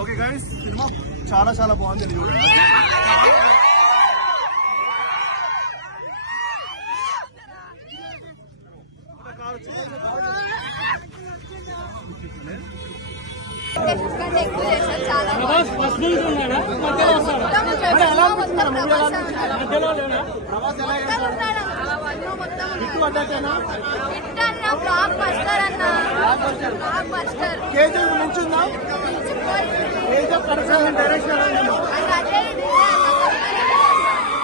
Okay guys, cinema చాలా చాలా బాగుంది.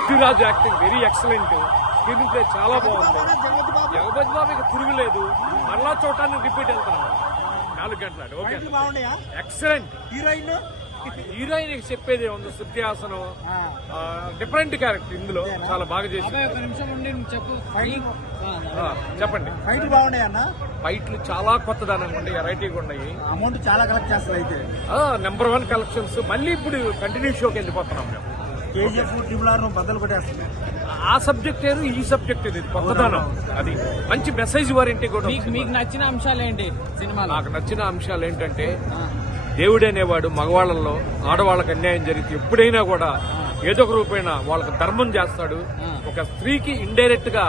Prithviraj acting very excellent. Screen play చాలా బాగుంది. జగపతి బాబుకి తిరుగులేదు. మరలా చూడటానికి రిపీట్ వెళ్తున్నాను 4 గంటలు. Okay, excellent. హీరోయిన్ చెప్పేది ఉంది. శృతి హాసన్ డిఫరెంట్ క్యారెక్టర్ ఇందులో చాలా బాగా చేసింది. చెప్పండి. ఫైట్లు బాగున్నాయి అన్న. ఫైట్లు చాలా కొత్తదనంగా ఉన్నాయి, వెరైటీగా ఉన్నాయి. అమౌంట్ చాలా కలెక్ట్ చేస్తారు అయితే. Number 1 collections. మళ్ళీ ఇప్పుడు కంటిన్యూ షోకి వెళ్ళిపోతున్నాం మేము. కేజీఎఫ్ ట్రిపుల్ బద్దలు కొట్టేస్తుంది. ఆ సబ్జెక్ట్ ఏరు, ఈ సబ్జెక్ట్ ఇది కొత్తదనం. అది మంచి మెసేజ్ వారింటి కూడా. మీకు నచ్చిన అంశాలు ఏంటి సినిమా? నాకు నచ్చిన అంశాలు ఏంటంటే, దేవుడు అనేవాడు మగవాళ్ళల్లో ఆడవాళ్ళకి అన్యాయం జరిగితే ఎప్పుడైనా కూడా ఏదో ఒక రూపైన వాళ్ళకి ధర్మం చేస్తాడు. ఒక స్త్రీకి ఇండైరెక్ట్ గా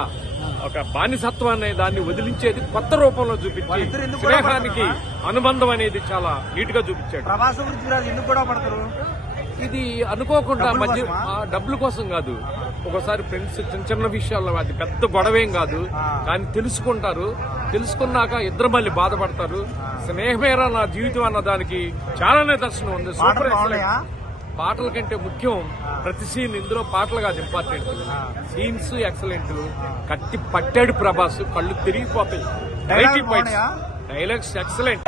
ఒక బానిసత్వాన్ని దాన్ని వదిలించేది కొత్త రూపంలో చూపించి స్నేహానికి అనుబంధం అనేది చాలా నీట్ గా చూపించాడు. ఎందుకు కూడా పడతారు? ఇది అనుకోకుండా మధ్య డబ్బుల కోసం కాదు. ఒకసారి ఫ్రెండ్స్ చిన్న చిన్న విషయాల్లో అది పెద్ద గొడవేం కాదు, కానీ తెలుసుకుంటారు. తెలుసుకున్నాక ఇద్దరు మళ్ళీ బాధపడతారు. స్నేహమేరా నా జీవితం అన్న దానికి చాలా నిదర్శనం ఉంది. Super excellent. పాటల కంటే ముఖ్యం ప్రతి సీన్. ఇందులో పాటలు కాదు ఇంపార్టెంట్, సీన్స్ ఎక్సలెంట్. కత్తి పట్టాడు ప్రభాస్, కళ్ళు తిరిగిపోతాయి. Dialogues excellent.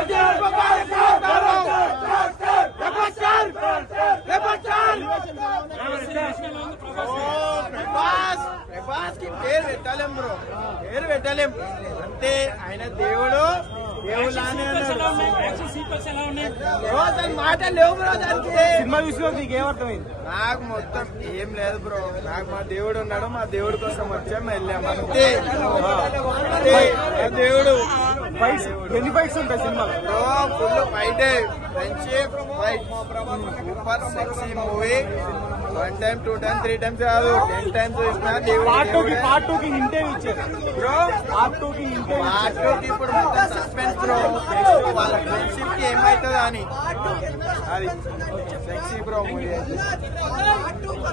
పేరు పెట్టలేం బ్రో, పేరు పెట్టలేం. అంటే ఆయన దేవుడు మాటలు లేవు బ్రో. దానికి సినిమా చూసిన నీకు ఏమర్థమైంది? నాకు మొత్తం ఏం లేదు బ్రో. నాకు మా దేవుడు ఉన్నాడు, మా దేవుడి కోసం వచ్చాము, వెళ్ళాము అంతే. దేవుడు ఎన్ని ఫైట్స్ ఉంటాయి సినిమాలో bro? Full fight, friendship fight, super sexy movie. 1 time 2 times 3 times కాదు, 10 times చూసినా దేవుడు. పార్ట్ 2 కి హింటే ఇచ్చారు బ్రో. పార్ట్ 2 కి ఇప్పుడు మొత్తం సస్పెన్స్ బ్రో. వాళ్ళ ఫ్రెండ్షిప్ కి ఏమైతుందా అని. అది సెక్సీ బ్రో మూవీ.